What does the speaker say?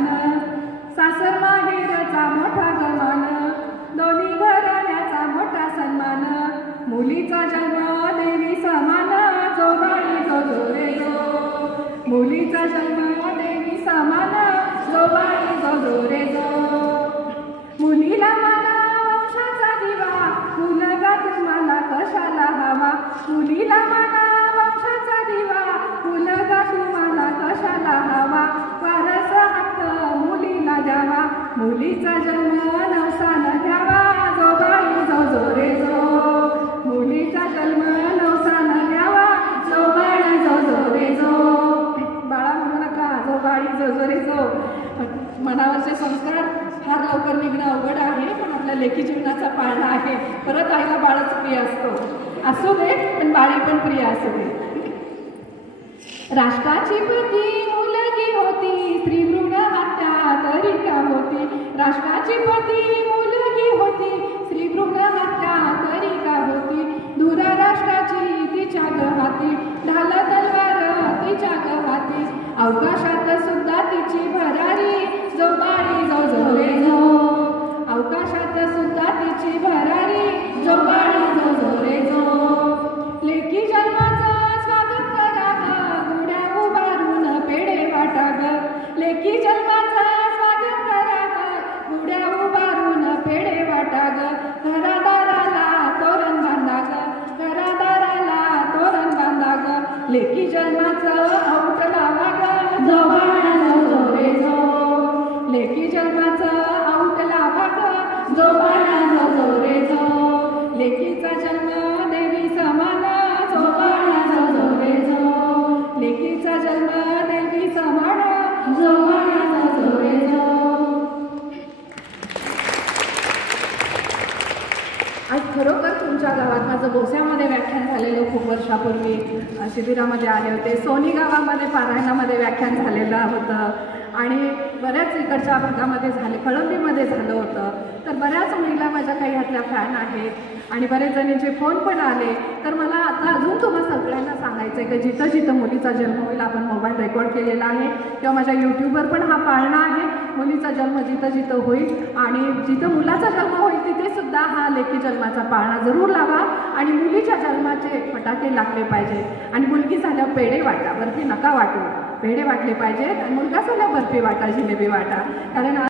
सन्मान, सासर माहेरचा मोठा गमान, दोन्ही घराण्याचा मोठा सन्मान, मुलीचा जन्म देवी समान, जो बाळी जो जो रे जो, मुलीचा जन्म देवी समान, जो बाळी जो जो रे जो, मुलीला माना वंशाचा दिवा, मुलगा तुम्हाला कशाला हवा, मुलीला माना वंशाचा दिवा, मुलगा तुम्हाला कशाला हवा, वारस हक्क मुलीला द्यावा, मुलीचा जन्म नवसानं घ्यावा, जो बाळी जो जो रे जो, मुलीचा जन्म नवसानं घ्यावा, जो बाळी जो जो रे जो, बाळा म्हणू नका, जो बाळी जो जो रे जो. मनावरचे संस्कार फार लवकर निघणं अवघड आहे, पण आपल्या लेखी जीवनाचा पाळणा आहे. परत आईला बाळच प्रिय असू दे, पण बाळी पण प्रिय असू दे. राष्ट्राची पती मुलगी होती, स्त्री भ्रूण हत्या तरी का होती, राष्ट्राची पती मुलगी होती, स्त्री भ्रूण हत्या तरी का होती, दूर राष्ट्राची तिच्या हाती, ढाल तलवार तिच्या हाती, अवकाशात सुद्धा तिची भरारी, जो बाळी जो जो रे जो, अवकाशात सुद्धा तिची भरारी, जो बाळी जो जो रे जो, लेकी जन्माचं स्वागत करा ग, गुड्या उभारून पेढे वाटा ग, लेकी जन्माचं स्वागत करा ग, गुड्या उभारून पेढे वाटा ग, घरादाराला तोरण बांधा ग, घरादाराला तोरण बांधा ग, लेकी जन्माचं औट लावा ग, जो बाळा जो जो रे जो, लेकी जन्माचं औट लावा ग, जो बाळा जो जो रे जो, लेकीचा जन्म देवी समान, जो बाळा जो जो रे जो, लेकीचा जन्म देवी समान, जो बाळा जो जो रे जो. आज खरोखर तुमच्या गावात माझं बोस्यामध्ये व्याख्यान झालेलं खूप वर्षापूर्वी शिबिरामध्ये आले होते. सोनी गावामध्ये पारायणामध्ये व्याख्यान झालेलं होतं आणि बऱ्याच इकडच्या भागामध्ये झाले, कळंबीमध्ये झालं होतं. तर बऱ्याच महिला माझ्या काही ह्यातल्या फॅन आहेत आणि बरेच जणींचे फोन पण आले. तर मला आता अजून तुम्हा सगळ्यांना सांगायचं आहे की जिथं जिथं मुलीचा जन्म होईल, आपण मोबाईल रेकॉर्ड केलेला आहे किंवा माझ्या यूट्यूबवर पण हा पाळणा आहे, मुलीचा जन्म जिथं जिथं होईल आणि जिथं मुलाचा जन्म होईल तिथे सुद्धा हा लेकी जन्माचा पाळणा जरूर लावा आणि मुलीच्या जन्माचे फटाके लागले पाहिजे आणि मुलगी झाल्यावर पेढे वाटा, बर्फी नका वाटू, पेढे वाटले पाहिजेत आणि मुलगा झाल्यावर बर्फी वाटा, जिलेबी वाटा. कारण